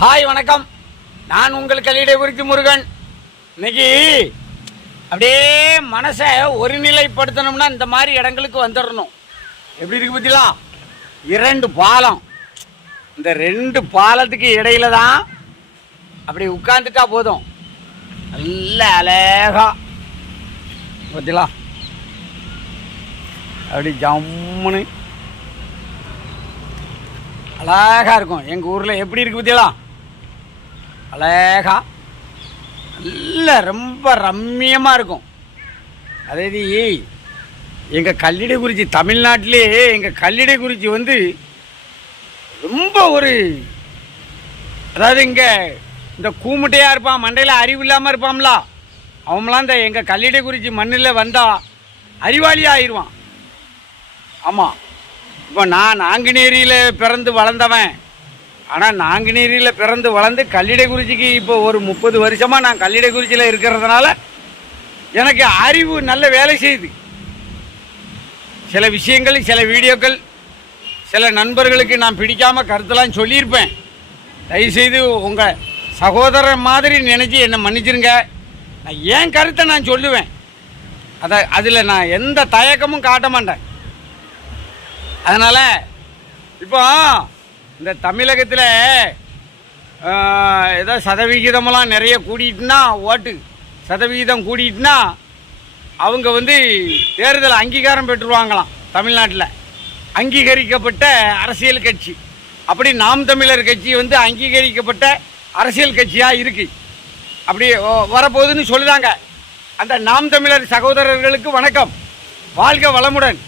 Hi வணக்கம். நான் உங்கள் கல்லிடை குறித்து முருகன். இன்னைக்கு அப்படியே மனசை ஒருநிலைப்படுத்தணும்னா இந்த மாதிரி இடங்களுக்கு வந்துடணும். எப்படி இருக்கு பத்திலா? இரண்டு பாலம். இந்த ரெண்டு பாலத்துக்கு இடையில தான் அப்படி உட்காந்துட்டா போதும். நல்ல அழகா. பத்திலா? அப்படி ஜம்முன்னு. அழகா இருக்கும். எங்கள் ஊரில் எப்படி இருக்கு பத்தியலாம் அழகா. நல்ல ரொம்ப ரம்மியமாக இருக்கும். அதாவது எங்கள் கல்லிடைக்குறிச்சி தமிழ்நாட்டிலே எங்கள் கல்லிடை குறிச்சி வந்து ரொம்ப ஒரு அதாவது இங்கே இந்த கூமுட்டையாக இருப்பான் மண்டையில் அறிவு இல்லாமல் இருப்பான்ல அவன்லாம் இந்த எங்கள் கல்லிடை குறிச்சி மண்ணில் வந்தால் அறிவாளியாக ஆயிடுவான் ஆமாம் இப்போ நான் நாங்குநேரியில் பிறந்து வளர்ந்தவன். ஆனால் நாங்குநேரியில் பிறந்து வளர்ந்து கல்லிடைக்குறிச்சிக்கு இப்போ ஒரு முப்பது வருஷமாக நான் கல்லிடைக்குறிச்சியில் இருக்கிறதுனால எனக்கு அறிவு நல்ல வேலை செய்யுது. சில விஷயங்கள் சில வீடியோக்கள் சில நண்பர்களுக்கு நான் பிடிக்காம கருத்தெல்லாம் சொல்லியிருப்பேன். தயவுசெய்து உங்கள் சகோதரர் மாதிரி நினச்சி என்னை மன்னிச்சிருங்க. நான் ஏன் கருத்தை நான் சொல்லுவேன்? அதை அதில் நான் எந்த தயக்கமும் காட்ட மாட்டேன். அதனால் இப்போ இந்த தமிழகத்தில் ஏதோ சதவிகிதமெல்லாம் நிறைய கூடிட்டுனா ஓட்டு சதவிகிதம் கூடிட்டுனா அவங்க வந்து தேர்தல் அங்கீகாரம் பெற்றுருவாங்களாம் தமிழ்நாட்டில். அங்கீகரிக்கப்பட்ட அரசியல் கட்சி. அப்படி நாம் தமிழர் கட்சி வந்து அங்கீகரிக்கப்பட்ட அரசியல் கட்சியாக இருக்குது அப்படி வரப்போகுதுன்னு சொல்லுதாங்க. அந்த நாம் தமிழர் சகோதரர்களுக்கு வணக்கம். வாழ்க வளமுடன்.